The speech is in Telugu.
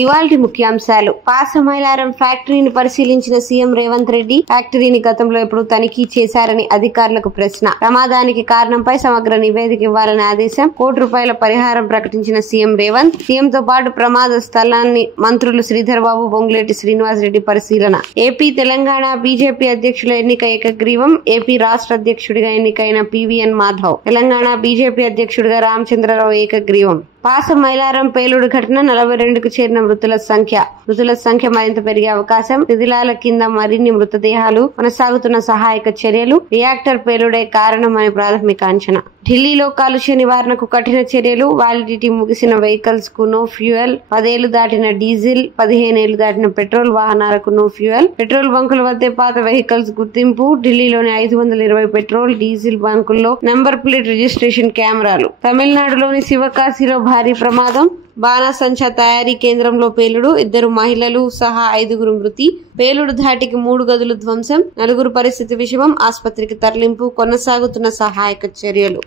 ఇవాల్టి ముఖ్యాంశాలు. పాసమైలారం ఫ్యాక్టరీని పరిశీలించిన సీఎం రేవంత్ రెడ్డి. ఫ్యాక్టరీని గతంలో ఎప్పుడు తనిఖీ చేశారని అధికారులకు ప్రశ్న. ప్రమాదానికి కారణంపై సమగ్ర నివేదిక ఇవ్వాలని ఆదేశం. ₹1 పరిహారం ప్రకటించిన సీఎం రేవంత్. సీఎంతో పాటు ప్రమాద స్థలాన్ని మంత్రులు శ్రీధర్ బాబు, బొంగులేటి శ్రీనివాస్ రెడ్డి పరిశీలన. ఏపీ, తెలంగాణ బీజేపీ అధ్యక్షుల ఎన్నిక ఏకగ్రీవం. ఏపీ రాష్ట్ర అధ్యక్షుడిగా ఎన్నికైన పివిఎన్ మాధవ్. తెలంగాణ బీజేపీ అధ్యక్షుడిగా రామచంద్రరావు ఏకగ్రీవం. పాసమైలారం పేలుడు ఘటన 42కు చేరిన మృతుల సంఖ్య మరింత పెరిగే అవకాశం. శిథిలాల కింద మరిన్ని మృతదేహాలు. కొనసాగుతున్న సహాయక చర్యలు. రియాక్టర్ పేలుడే కారణమని ప్రాథమిక అంచనా. ఢిల్లీలో కాలుష్య నివారణకు కఠిన చర్యలు. వాలిడిటీ ముగిసిన వెహికల్స్ కు నో ఫ్యూయల్. 10 ఏళ్లు దాటిన డీజిల్, 15 ఏళ్లు దాటిన పెట్రోల్ వాహనాలకు నో ఫ్యూయల్. పెట్రోల్ బంకుల వద్దే పాత వెహికల్స్ గుర్తింపు. ఢిల్లీలోని 520 పెట్రోల్, డీజిల్ బంకుల్లో నెంబర్ ప్లేట్ రిజిస్ట్రేషన్ కెమెరాలు. తమిళనాడులోని శివకాశిలో భారీ ప్రమాదం. బాణాసంచా తయారీ కేంద్రంలో పేలుడు. 2 మహిళలు సహా 5 మృతి. పేలుడు ధాటికి 3 గదులు ధ్వంసం. 4 పరిస్థితి విషమం. ఆసుపత్రికి తరలింపు. కొనసాగుతున్న సహాయక చర్యలు.